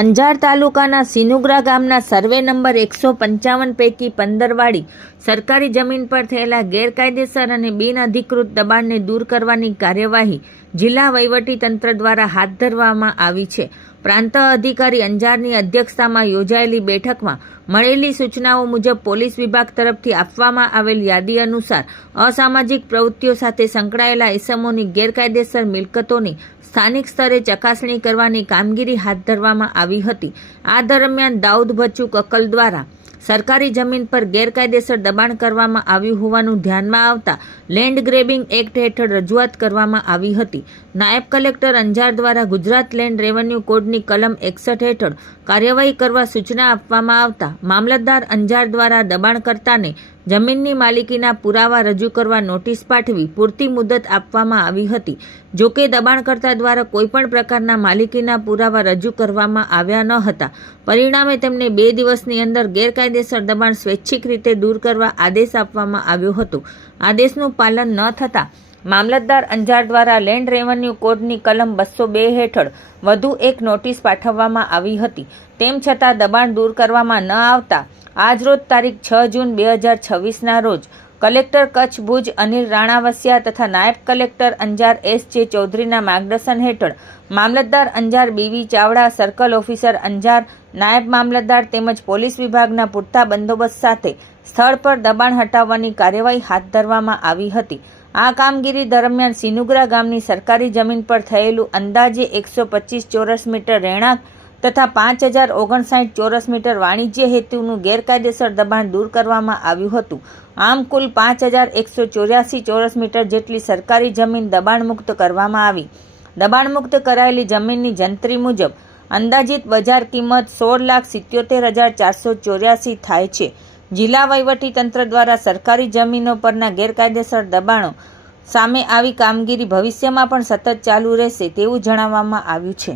અંજાર તાલુકાના સિનુગ્રા ગામના survey number 155 પૈકી 15 વાળી સરકારી જમીન પર થયેલા ગેરકાયદેસર અને બિનઅધિકૃત દબાણને દૂર કરવાની કાર્યવાહી જિલ્લા વહીવટીતંત્ર દ્વારા હાથ ધરવામાં આવી છે. પ્રાંત અધિકારી અંજારની અધ્યક્ષતામાં યોજાયેલી બેઠકમાં મળેલી સૂચનાઓ મુજબ પોલીસ વિભાગ તરફથી આપવામાં આવેલ યાદી અનુસાર અસામાજિક પ્રવૃત્તિઓ સાથે સંકળાયેલા ઇસમોની ગેરકાયદેસર મિલકતોની સ્થાનિક સ્તરે ચકાસણી કરવાની કામગીરી હાથ ધરવામાં આવી હતી. આ દરમિયાન દાઉદ બચ્ચુ કકલ દ્વારા સરકારી જમીન પર ગેરકાયદેસર દબાણ કરવામાં આવ્યું હોવાનું ધ્યાનમાં આવતા લેન્ડ ગ્રેબિંગ એક્ટ હેઠળ રજૂઆત કરવામાં આવી હતી. નાયબ કલેક્ટર અંજાર દ્વારા ગુજરાત લેન્ડ રેવન્યુ કોડની કલમ 61 હેઠળ કાર્યવાહી કરવા સૂચના આપવામાં આવતા મામલતદાર અંજાર દ્વારા દબાણકર્તાને જમીનની માલિકીના પુરાવા રજૂ કરવા નોટિસ પાઠવી પૂરતી મુદત આપવામાં આવી હતી. જોકે દબાણકર્તા દ્વારા કોઈપણ પ્રકારના માલિકીના પુરાવા રજૂ કરવામાં આવ્યા ન હતા. પરિણામે તેમને 2 દિવસની અંદર ગેરકાયદેસર દબાણ સ્વૈચ્છિક રીતે દૂર કરવા આદેશ આપવામાં આવ્યો હતો. આદેશનું પાલન ન થતાં મામલતદાર અંજાર દ્વારા લેન્ડ રેવન્યુ કોડની કલમ 202 હેઠળ વધુ એક નોટિસ પાઠવવામાં આવી હતી. તેમ છતાં દબાણ દૂર કરવામાં ન આવતા આજરોજ તારીખ 6 જૂન 2026ના રોજ કલેક્ટર કચ્છ ભુજ અનિલ રાણાવસિયા તથા નાયબ કલેક્ટર અંજાર S.J. ચૌધરીના માર્ગદર્શન હેઠળ મામલતદાર Anjar B.V. Chavda, circle officer Anjar, નાયબ મામલતદાર તેમજ પોલીસ વિભાગના પૂરતા બંદોબસ્ત સાથે સ્થળ પર દબાણ હટાવવાની કાર્યવાહી હાથ ધરવામાં આવી હતી. આ કામગીરી દરમિયાન સિનુગ્રા ગામની સરકારી જમીન પર થયેલું અંદાજે 125 ચોરસ મીટર રહેણાંક તથા 5059 ચોરસ મીટર વાણિજ્ય હેતુનું ગેરકાયદેસર દબાણ દૂર કરવામાં આવ્યું હતું. આમ કુલ 5184 ચોરસ મીટર જેટલી સરકારી જમીન દબાણમુક્ત કરવામાં આવી. દબાણમુક્ત કરાયેલી જમીનની જંત્રી મુજબ અંદાજિત બજાર કિંમત 16,77,484 થાય છે. જિલ્લા વહીવટીતંત્ર દ્વારા સરકારી જમીનો પરના ગેરકાયદેસર દબાણો સામે આવી કામગીરી ભવિષ્યમાં પણ સતત ચાલુ રહેશે તેવું જણાવવામાં આવ્યું છે.